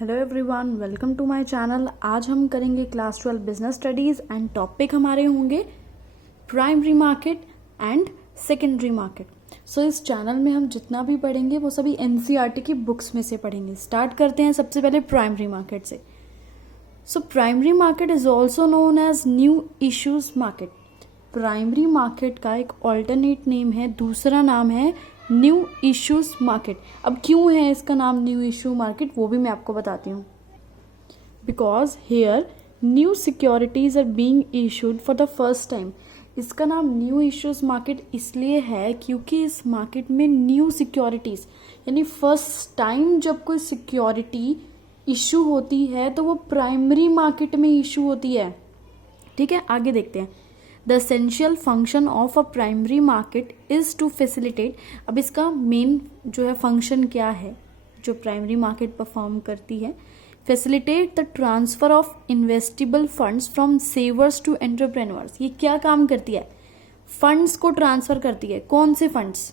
Hello everyone, welcome to my channel. आज हम करेंगे class 12 business studies and topic हमारे होंगे primary market and secondary market. So इस चैनल में हम जितना भी पढ़ेंगे वो सभी एनसीईआरटी की बुक्स में से पढ़ेंगे। स्टार्ट करते हैं सबसे पहले प्राइमरी मार्केट से। So primary market is also known as new issues market. Primary market का एक ऑल्टरनेट नेम है, दूसरा नाम है न्यू इश्यूज मार्केट। अब क्यों है इसका नाम न्यू इश्यू मार्केट वो भी मैं आपको बताती हूँ। Because here new securities are being issued for the first time. इसका नाम न्यू इश्यूज मार्केट इसलिए है क्योंकि इस मार्केट में न्यू सिक्योरिटीज यानी फर्स्ट टाइम जब कोई सिक्योरिटी इशू होती है तो वो प्राइमरी मार्केट में इशू होती है। ठीक है, आगे देखते हैं। The essential function of a primary market is to facilitate. अब इसका मेन जो है फंक्शन क्या है जो प्राइमरी मार्केट परफॉर्म करती है? Facilitate the transfer of investible funds from savers to entrepreneurs. ये क्या काम करती है? फंड्स को ट्रांसफर करती है। कौन से फंड्स?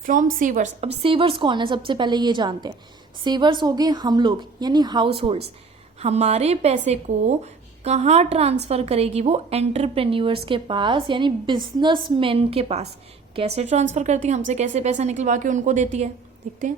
फ्रॉम सेवर्स। अब सेवर्स कौन है सबसे पहले ये जानते हैं। सेवर्स हो गए हम लोग यानी हाउस होल्ड्स। हमारे पैसे को कहाँ ट्रांसफर करेगी वो? एंटरप्रेन्योर्स के पास यानी बिजनेसमैन के पास। कैसे ट्रांसफर करती है? हमसे कैसे पैसा निकलवा के उनको देती है, देखते हैं।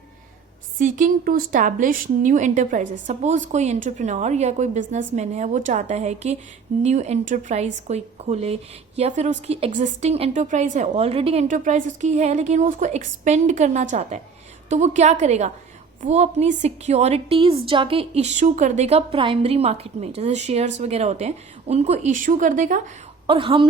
Seeking to establish new enterprises. Suppose कोई एंटरप्रेन्योर या कोई बिजनेसमैन है, वो चाहता है कि न्यू एंटरप्राइज कोई खोले या फिर उसकी एग्जिस्टिंग एंटरप्राइज है, ऑलरेडी एंटरप्राइज उसकी है लेकिन वो उसको एक्सपेंड करना चाहता है, तो वो क्या करेगा? वो अपनी सिक्योरिटीज जाके इशू कर देगा प्राइमरी मार्केट में, जैसे शेयर्स वगैरह होते हैं उनको इशू कर देगा। और हम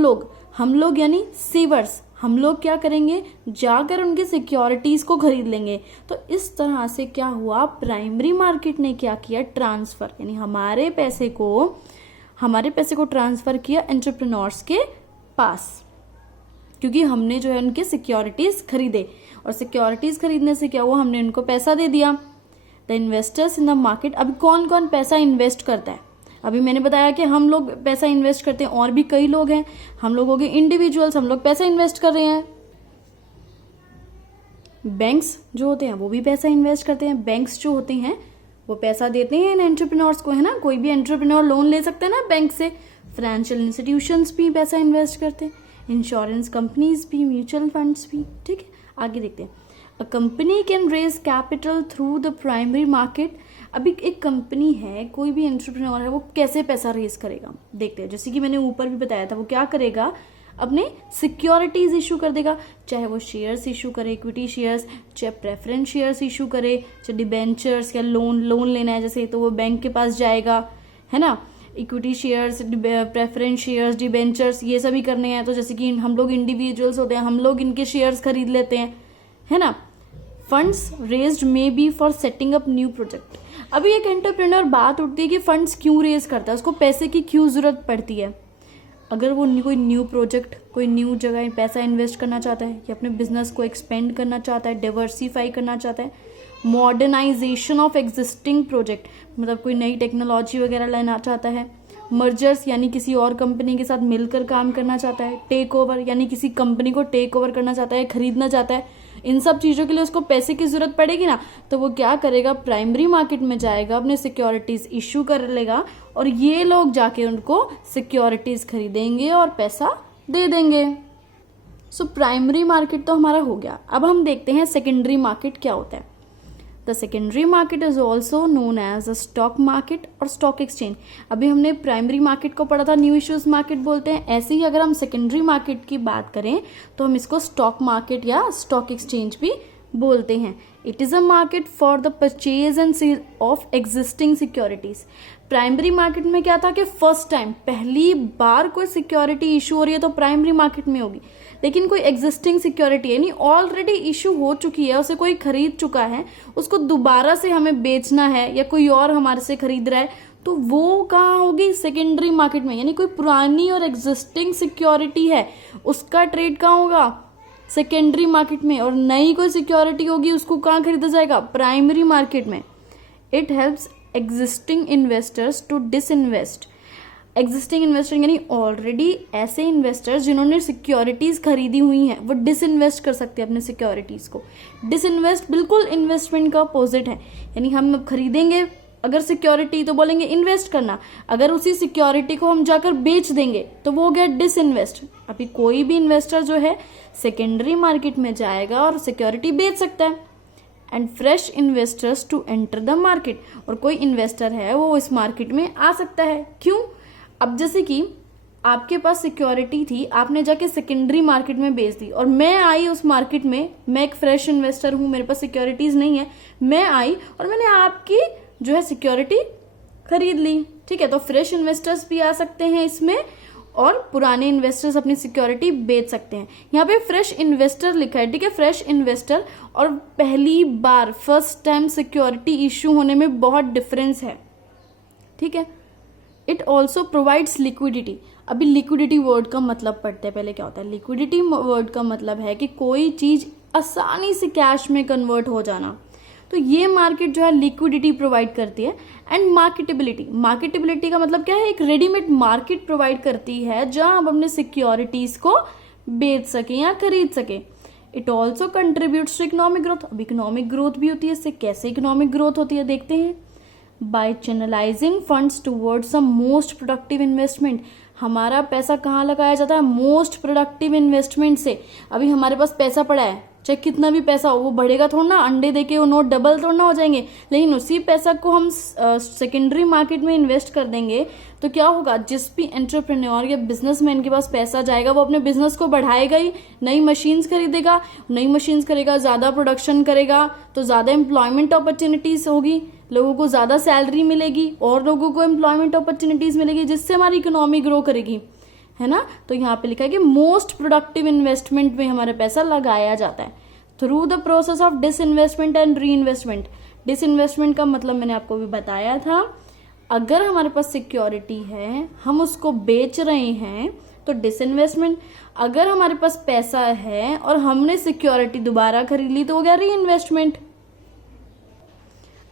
लोग यानी सेवर्स, हम लोग क्या करेंगे? जाकर उनके सिक्योरिटीज को खरीद लेंगे। तो इस तरह से क्या हुआ? प्राइमरी मार्केट ने क्या किया? ट्रांसफर यानी हमारे पैसे को ट्रांसफर किया एंटरप्रेन्योर्स के पास, क्योंकि हमने जो है उनके सिक्योरिटीज खरीदे और सिक्योरिटीज खरीदने से क्या हुआ? हमने उनको पैसा दे दिया। The investors in the market. अब कौन कौन पैसा इन्वेस्ट करता है? अभी मैंने बताया कि हम लोग पैसा इन्वेस्ट करते हैं, और भी कई लोग हैं। हम लोग हो गए इंडिविजुअल्स, हम लोग पैसा इन्वेस्ट कर रहे हैं। बैंक्स जो होते हैं वो भी पैसा इन्वेस्ट करते हैं। बैंक्स जो होते हैं वो पैसा देते हैं इन एंटरप्रेन्योर्स को, है ना। कोई भी एंटरप्रेन्योर लोन ले सकते हैं ना बैंक से। फाइनेंशियल इंस्टीट्यूशंस भी पैसा इन्वेस्ट करते हैं, इंश्योरेंस कंपनीज भी, म्यूचुअल फंड्स भी। ठीक है, आगे देखते हैं। A company can raise capital through the primary market. अभी एक कंपनी है, कोई भी एंटरप्रेन्योर है, वो कैसे पैसा रेज करेगा देखते हैं। जैसे कि मैंने ऊपर भी बताया था, वो क्या करेगा? अपने सिक्योरिटीज इशू कर देगा, चाहे वो शेयर्स इशू करे, इक्विटी शेयर्स, चाहे प्रेफरेंस शेयर्स इशू करे, चाहे डिबेंचर्स या लोन लेना है जैसे, तो वो बैंक के पास जाएगा, है ना। Equity shares, preference shares, debentures ये सभी करने हैं। तो जैसे कि हम लोग इंडिविजुअल्स होते हैं, हम लोग इनके शेयर्स खरीद लेते हैं, है ना। Funds raised may be for setting up new project. अभी एक एंटरप्रेन्योर बात उठती है कि फंड्स क्यों रेज करता है, उसको पैसे की क्यों जरूरत पड़ती है? अगर वो कोई न्यू प्रोजेक्ट, कोई न्यू जगह पैसा इन्वेस्ट करना चाहता है या अपने बिजनेस को एक्सपेंड करना चाहता है, डाइवर्सिफाई करना चाहता है, मॉडर्नाइजेशन ऑफ एग्जिस्टिंग प्रोजेक्ट मतलब कोई नई टेक्नोलॉजी वगैरह लाना चाहता है, मर्जर्स यानी किसी और कंपनी के साथ मिलकर काम करना चाहता है, टेक ओवर यानी किसी कंपनी को टेक ओवर करना चाहता है, खरीदना चाहता है, इन सब चीज़ों के लिए उसको पैसे की जरूरत पड़ेगी ना। तो वो क्या करेगा? प्राइमरी मार्केट में जाएगा, अपने सिक्योरिटीज इशू कर लेगा और ये लोग जाके उनको सिक्योरिटीज खरीदेंगे और पैसा दे देंगे। सो प्राइमरी मार्केट तो हमारा हो गया। अब हम देखते हैं सेकेंडरी मार्केट क्या होता है। The secondary market is also known as a stock market और स्टॉक एक्सचेंज। अभी हमने प्राइमरी मार्केट को पढ़ा था, न्यू इश्यूज मार्केट बोलते हैं। ऐसे ही अगर हम सेकेंडरी मार्केट की बात करें तो हम इसको स्टॉक मार्केट या स्टॉक एक्सचेंज भी बोलते हैं। It is a market for the purchase and sale of existing securities. Primary market में क्या था कि फर्स्ट टाइम, पहली बार कोई सिक्योरिटी इशू हो रही है तो प्राइमरी मार्केट में होगी। लेकिन कोई एग्जिस्टिंग सिक्योरिटी यानी ऑलरेडी इशू हो चुकी है, उसे कोई खरीद चुका है, उसको दोबारा से हमें बेचना है या कोई और हमारे से खरीद रहा है, तो वो कहाँ होगी? सेकेंडरी मार्केट में। यानी कोई पुरानी और एग्जिस्टिंग सिक्योरिटी है उसका ट्रेड कहाँ होगा? सेकेंडरी मार्केट में। और नई कोई सिक्योरिटी होगी उसको कहाँ खरीदा जाएगा? प्राइमरी मार्केट में। It helps existing investors to disinvest. Existing investor यानी ऑलरेडी ऐसे इन्वेस्टर्स जिन्होंने सिक्योरिटीज खरीदी हुई हैं वो डिसइन्वेस्ट कर सकते हैं अपने सिक्योरिटीज को। डिसइन्वेस्ट बिल्कुल इन्वेस्टमेंट का अपोजिट है, यानी हम खरीदेंगे अगर सिक्योरिटी तो बोलेंगे इन्वेस्ट करना, अगर उसी सिक्योरिटी को हम जाकर बेच देंगे तो वो हो गया डिसइन्वेस्ट। अभी कोई भी इन्वेस्टर जो है सेकेंडरी मार्केट में जाएगा और सिक्योरिटी बेच सकता है। And fresh investors to enter the market, और कोई इन्वेस्टर है वो इस मार्केट में आ सकता है। क्यों? अब जैसे कि आपके पास सिक्योरिटी थी, आपने जाके सेकेंडरी मार्केट में बेच दी, और मैं आई उस मार्केट में, मैं एक फ्रेश इन्वेस्टर हूं, मेरे पास सिक्योरिटीज नहीं है, मैं आई और मैंने आपकी जो है सिक्योरिटी खरीद ली। ठीक है, तो फ्रेश इन्वेस्टर्स भी आ सकते हैं इसमें और पुराने इन्वेस्टर्स अपनी सिक्योरिटी बेच सकते हैं। यहाँ पे फ्रेश इन्वेस्टर लिखा है, ठीक है, फ्रेश इन्वेस्टर और पहली बार फर्स्ट टाइम सिक्योरिटी इश्यू होने में बहुत डिफरेंस है। ठीक है, इट ऑल्सो प्रोवाइड्स लिक्विडिटी। अभी लिक्विडिटी वर्ड का मतलब पढ़ते हैं पहले क्या होता है। लिक्विडिटी वर्ड का मतलब है कि कोई चीज आसानी से कैश में कन्वर्ट हो जाना, तो ये मार्केट जो है लिक्विडिटी प्रोवाइड करती है। एंड मार्केटेबिलिटी, मार्केटेबिलिटी का मतलब क्या है, एक रेडीमेड मार्केट प्रोवाइड करती है जहां आप अपने सिक्योरिटीज को बेच सके या खरीद सके। It also contributes to economic growth. अब इकोनॉमिक ग्रोथ भी होती है इससे। कैसे इकोनॉमिक ग्रोथ होती है देखते हैं। By channelising funds towards some most productive investment. हमारा पैसा कहाँ लगाया जाता है? मोस्ट प्रोडक्टिव इन्वेस्टमेंट से। अभी हमारे पास पैसा पड़ा है, चाहे कितना भी पैसा हो, वो बढ़ेगा थोड़ा ना, अंडे देके वो नोट डबल थोड़ा ना हो जाएंगे। लेकिन उसी पैसा को हम सेकेंडरी मार्केट में इन्वेस्ट कर देंगे तो क्या होगा, जिस भी एंटरप्रेन्योर या बिजनेसमैन के पास पैसा जाएगा वो अपने बिजनेस को बढ़ाएगा ही। नई मशीन्स खरीदेगा, नई मशीन्स करेगा, ज्यादा प्रोडक्शन करेगा तो ज्यादा एम्प्लॉयमेंट अपॉर्चुनिटीज होगी, लोगों को ज्यादा सैलरी मिलेगी और लोगों को एम्प्लॉयमेंट अपॉर्चुनिटीज मिलेगी, जिससे हमारी इकोनॉमी ग्रो करेगी, है ना। तो यहाँ पे लिखा है कि मोस्ट प्रोडक्टिव इन्वेस्टमेंट में हमारा पैसा लगाया जाता है through the process of disinvestment and re investment. Disinvestment का मतलब मैंने आपको भी बताया था, अगर हमारे पास सिक्योरिटी है हम उसको बेच रहे हैं तो डिसइन्वेस्टमेंट। अगर हमारे पास पैसा है और हमने सिक्योरिटी दोबारा खरीद ली तो हो गया री इन्वेस्टमेंट।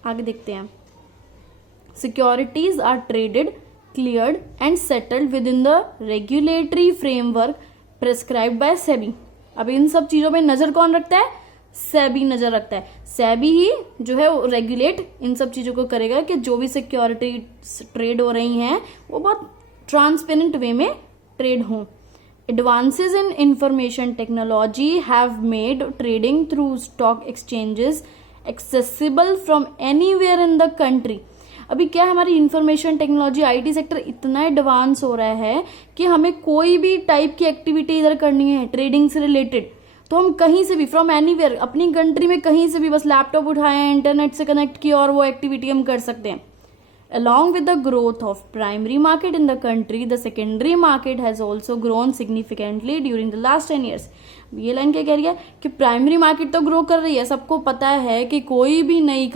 आगे देखते हैं। Securities are traded, cleared and settled within the regulatory framework prescribed by SEBI. अब इन सब चीजों पे नजर कौन रखता है? सेबी नजर रखता है। सेबी ही जो है रेगुलेट इन सब चीजों को करेगा कि जो भी सिक्योरिटी ट्रेड हो रही हैं वो बहुत ट्रांसपेरेंट वे में ट्रेड हो। Advances in information technology have made trading through stock exchanges accessible from anywhere in the country. अभी क्या हमारी इंफॉर्मेशन टेक्नोलॉजी आईटी सेक्टर इतना एडवांस हो रहा है कि हमें कोई भी टाइप की एक्टिविटी इधर करनी है ट्रेडिंग से रिलेटेड तो हम कहीं से भी फ्रॉम एनीवेयर अपनी कंट्री में कहीं से भी बस लैपटॉप उठाया, इंटरनेट से कनेक्ट किया और वो एक्टिविटी हम कर सकते हैं। Along with the growth of primary market in the country, the secondary market has also grown significantly during the last 10 years. ये लाइन क्या कह रही है कि प्राइमरी मार्केट तो ग्रो कर रही है। सबको पता है कि कोई भी नई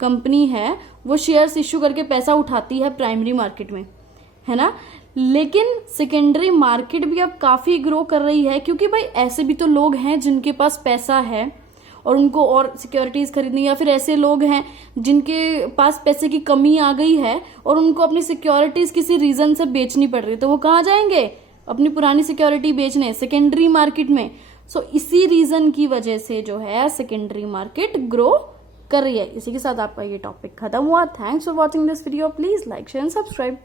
कंपनी है वो शेयर्स इश्यू करके पैसा उठाती है प्राइमरी मार्केट में, है ना। लेकिन सेकेंडरी मार्केट भी अब काफी ग्रो कर रही है क्योंकि भाई ऐसे भी तो लोग हैं जिनके पास पैसा है और उनको और सिक्योरिटीज खरीदनी, या फिर ऐसे लोग हैं जिनके पास पैसे की कमी आ गई है और उनको अपनी सिक्योरिटीज किसी रीजन से बेचनी पड़ रही है, तो वो कहाँ जाएंगे? अपनी पुरानी सिक्योरिटी बेचने, सेकेंडरी मार्केट में। सो इसी रीजन की वजह से जो है सेकेंडरी मार्केट ग्रो कर रही है। इसी के साथ आपका ये टॉपिक खत्म हुआ। Thanks for watching this video. Please like share and subscribe.